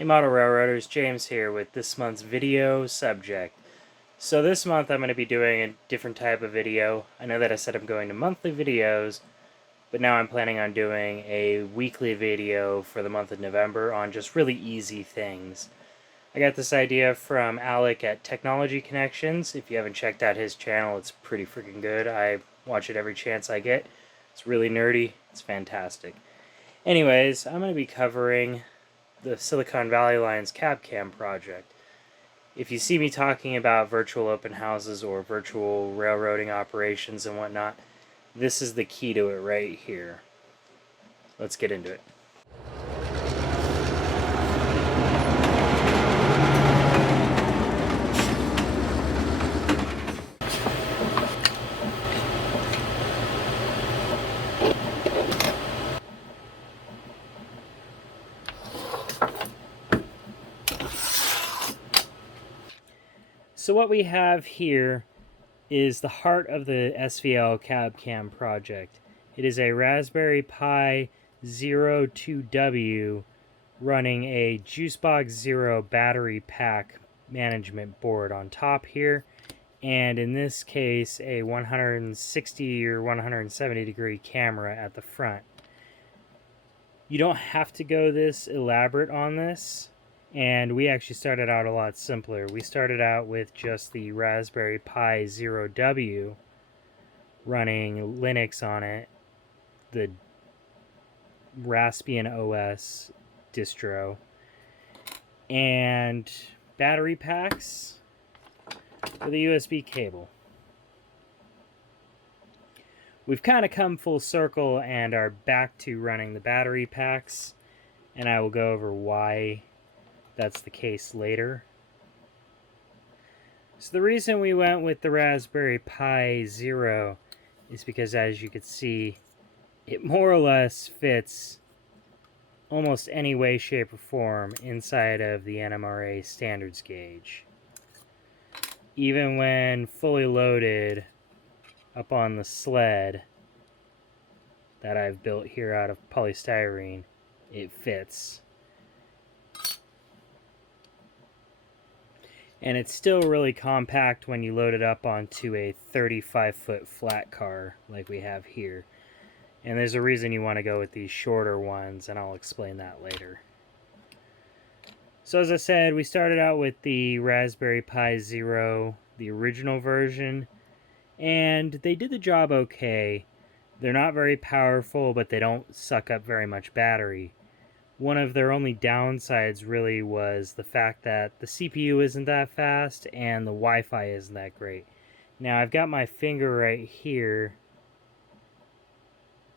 Hey Model Railroaders, James here with this month's video subject. So this month I'm going to be doing a different type of video. I know that I said I'm going to monthly videos, but now I'm planning on doing a weekly video for the month of November on just really easy things. I got this idea from Alec at Technology Connections. If you haven't checked out his channel, it's pretty freaking good. I watch it every chance I get. It's really nerdy. It's fantastic. Anyways, I'm going to be covering the Silicon Valley Line's CabCam project. If you see me talking about virtual open houses or virtual railroading operations and whatnot, this is the key to it right here. Let's get into it. So what we have here is the heart of the SVL CabCam project. It is a Raspberry Pi Zero 2W running a Juicebox Zero battery pack management board on top here, and in this case a 160 or 170 degree camera at the front. You don't have to go this elaborate on this, and we actually started out a lot simpler. We started out with just the Raspberry Pi Zero W running Linux on it, the Raspbian OS distro, and battery packs with a USB cable. We've kind of come full circle and are back to running the battery packs, and I will go over why that's the case later. So the reason we went with the Raspberry Pi Zero is because, as you can see, it more or less fits almost any way, shape, or form inside of the NMRA standards gauge. Even when fully loaded up on the sled that I've built here out of polystyrene, it fits. And it's still really compact when you load it up onto a 35-foot flat car like we have here. And there's a reason you want to go with these shorter ones, and I'll explain that later. So as I said, we started out with the Raspberry Pi Zero, the original version, and they did the job okay. They're not very powerful, but they don't suck up very much battery. One of their only downsides really was the fact that the CPU isn't that fast and the Wi-Fi isn't that great. Now I've got my finger right here.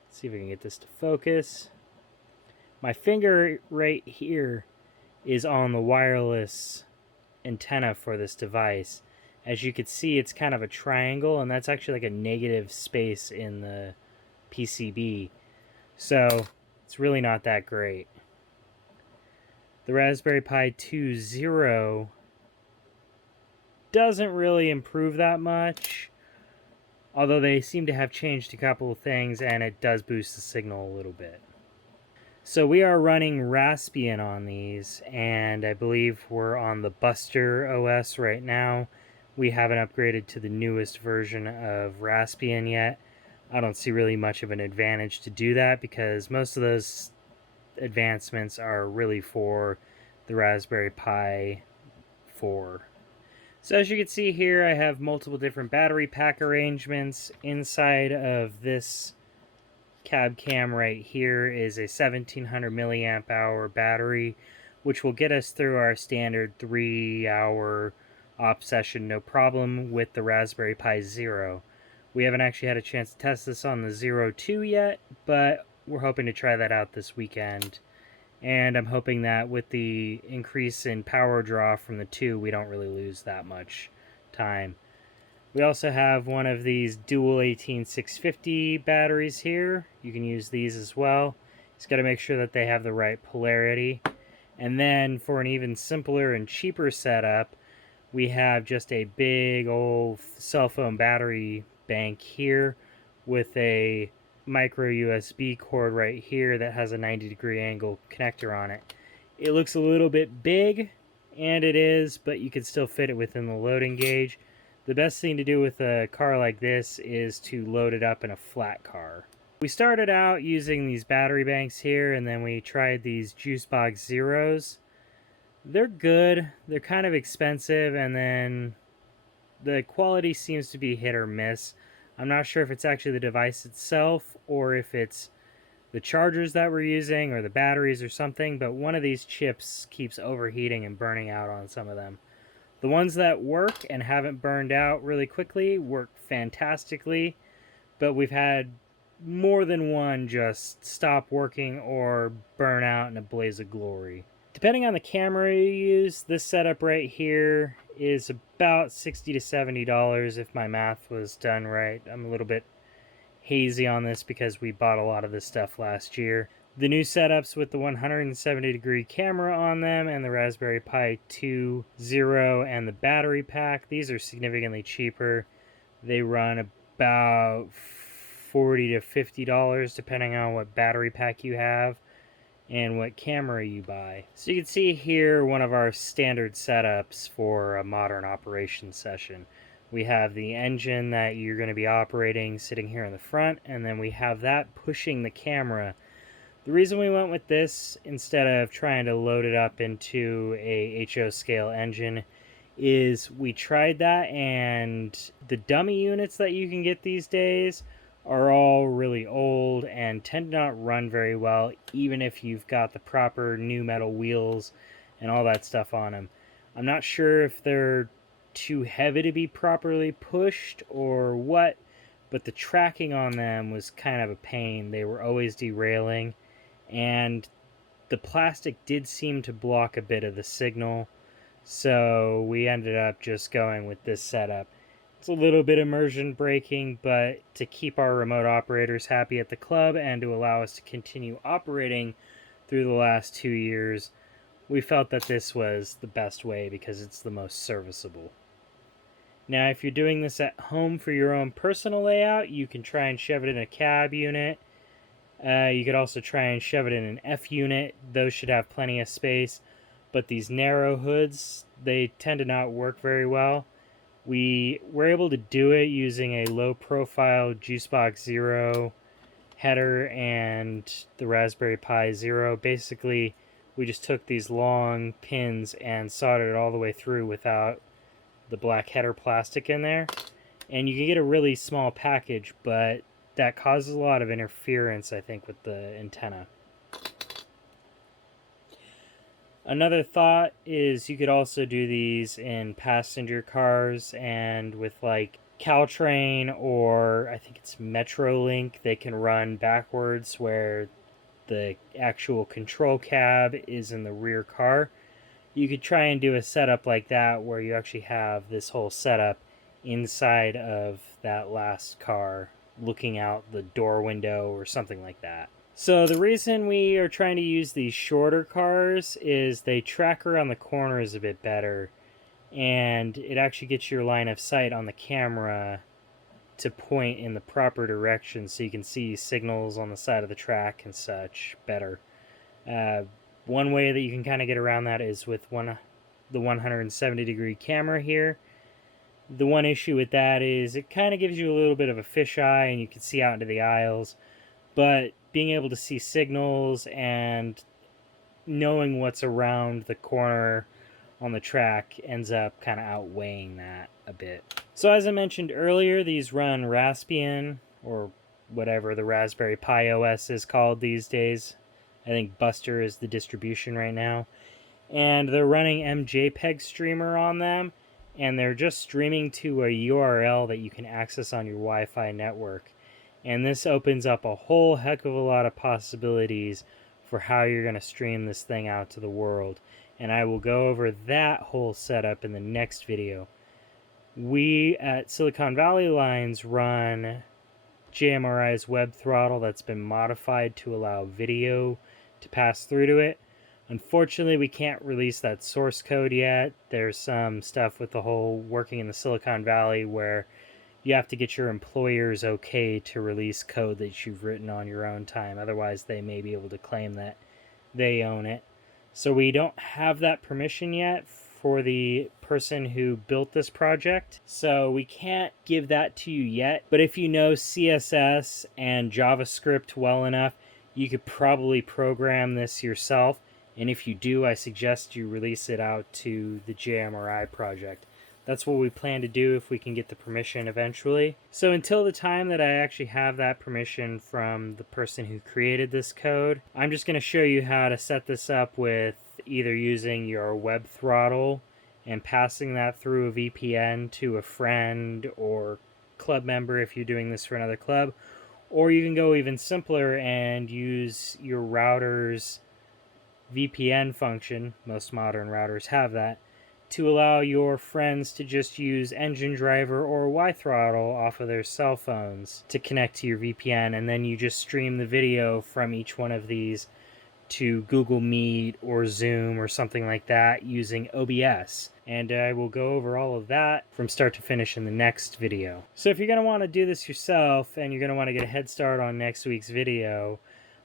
Let's see if I can get this to focus. My finger right here is on the wireless antenna for this device. As you can see, it's kind of a triangle, and that's actually like a negative space in the PCB. So it's really not that great. The Raspberry Pi 2 Zero doesn't really improve that much, although they seem to have changed a couple of things, and it does boost the signal a little bit. So we are running Raspbian on these, and I believe we're on the Buster OS right now. We haven't upgraded to the newest version of Raspbian yet. I don't see really much of an advantage to do that, because most of those advancements are really for the Raspberry Pi 4. So as you can see here, I have multiple different battery pack arrangements. Inside of this CabCam right here is a 1700 milliamp hour battery, which will get us through our standard 3-hour op session no problem with the Raspberry Pi Zero. We haven't actually had a chance to test this on the Zero 2 yet, but we're hoping to try that out this weekend. And I'm hoping that with the increase in power draw from the 2, we don't really lose that much time. We also have one of these dual 18650 batteries here. You can use these as well. Just got to make sure that they have the right polarity. And then for an even simpler and cheaper setup, we have just a big old cell phone battery bank here with a micro USB cord right here that has a 90-degree angle connector on it. It looks a little bit big, and it is, but you can still fit it within the loading gauge. The best thing to do with a car like this is to load it up in a flat car. We started out using these battery banks here, and then we tried these Juicebox Zeros. They're good, they're kind of expensive, and then the quality seems to be hit or miss. I'm not sure if it's actually the device itself or if it's the chargers that we're using or the batteries or something, but one of these chips keeps overheating and burning out on some of them. The ones that work and haven't burned out really quickly work fantastically, but we've had more than one just stop working or burn out in a blaze of glory. Depending on the camera you use, this setup right here is about $60 to $70 if my math was done right. I'm a little bit hazy on this because we bought a lot of this stuff last year. The new setups with the 170-degree camera on them and the Raspberry Pi 2 Zero and the battery pack, these are significantly cheaper. They run about $40 to $50 depending on what battery pack you have and what camera you buy. So you can see here one of our standard setups for a modern operation session. We have the engine that you're going to be operating sitting here in the front, and then we have that pushing the camera. The reason we went with this instead of trying to load it up into a HO scale engine is we tried that, and the dummy units that you can get these days are all really old and tend to not run very well, even if you've got the proper new metal wheels and all that stuff on them. I'm not sure if they're too heavy to be properly pushed or what, but the tracking on them was kind of a pain. They were always derailing, and the plastic did seem to block a bit of the signal, so we ended up just going with this setup. It's a little bit immersion breaking, but to keep our remote operators happy at the club and to allow us to continue operating through the last 2 years, we felt that this was the best way because it's the most serviceable. Now, if you're doing this at home for your own personal layout, you can try and shove it in a cab unit. You could also try and shove it in an F unit. Those should have plenty of space, but these narrow hoods, they tend to not work very well. We were able to do it using a low-profile Juicebox Zero header and the Raspberry Pi Zero. Basically, we just took these long pins and soldered it all the way through without the black header plastic in there. And you can get a really small package, but that causes a lot of interference, I think, with the antenna. Another thought is you could also do these in passenger cars and with like Caltrain or I think it's Metrolink. They can run backwards where the actual control cab is in the rear car. You could try and do a setup like that where you actually have this whole setup inside of that last car looking out the door window or something like that. So the reason we are trying to use these shorter cars is they track around the corners a bit better, and it actually gets your line of sight on the camera to point in the proper direction so you can see signals on the side of the track and such better. One way that you can kind of get around that is with the 170-degree camera here. The one issue with that is it kind of gives you a little bit of a fisheye and you can see out into the aisles, but being able to see signals and knowing what's around the corner on the track ends up kind of outweighing that a bit. So as I mentioned earlier, these run Raspbian, or whatever the Raspberry Pi OS is called these days. I think Buster is the distribution right now. And they're running MJPEG Streamer on them, and they're just streaming to a URL that you can access on your Wi-Fi network. And this opens up a whole heck of a lot of possibilities for how you're going to stream this thing out to the world. And I will go over that whole setup in the next video. We at Silicon Valley Lines run JMRI's web throttle that's been modified to allow video to pass through to it. Unfortunately, we can't release that source code yet. There's some stuff with the whole working in the Silicon Valley where you have to get your employer's okay to release code that you've written on your own time. Otherwise, they may be able to claim that they own it. So we don't have that permission yet for the person who built this project. So we can't give that to you yet. But if you know CSS and JavaScript well enough, you could probably program this yourself. And if you do, I suggest you release it out to the JMRI project. That's what we plan to do if we can get the permission eventually. So until the time that I actually have that permission from the person who created this code, I'm just going to show you how to set this up with either using your web throttle and passing that through a VPN to a friend or club member if you're doing this for another club. Or you can go even simpler and use your router's VPN function. Most modern routers have that, to allow your friends to just use Engine Driver or Y-Throttle off of their cell phones to connect to your VPN, and then you just stream the video from each one of these to Google Meet or Zoom or something like that using OBS. And I will go over all of that from start to finish in the next video. So if you're going to want to do this yourself and you're going to want to get a head start on next week's video,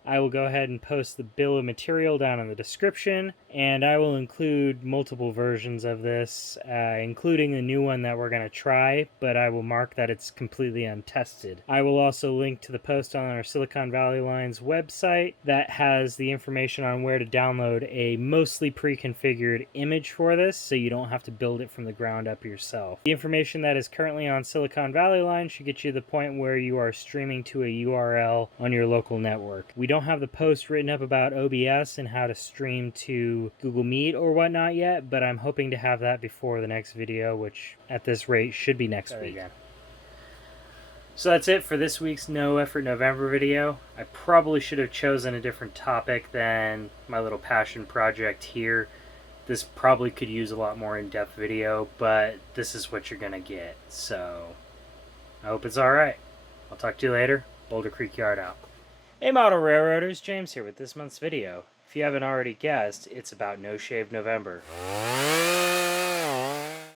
I will go ahead and post the bill of material down in the description, and I will include multiple versions of this, including the new one that we're going to try, but I will mark that it's completely untested. I will also link to the post on our Silicon Valley Lines website that has the information on where to download a mostly pre-configured image for this, so you don't have to build it from the ground up yourself. The information that is currently on Silicon Valley Lines should get you to the point where you are streaming to a URL on your local network. We don't have the post written up about OBS and how to stream to Google Meet or whatnot yet, but I'm hoping to have that before the next video, which at this rate should be next week. So that's it for this week's No Effort November video. I probably should have chosen a different topic than my little passion project here. This probably could use a lot more in-depth video, but this is what you're gonna get, so I hope it's alright. I'll talk to you later. Boulder Creek Yard out. Hey Model Railroaders, James here with this month's video. If you haven't already guessed, it's about No Shave November.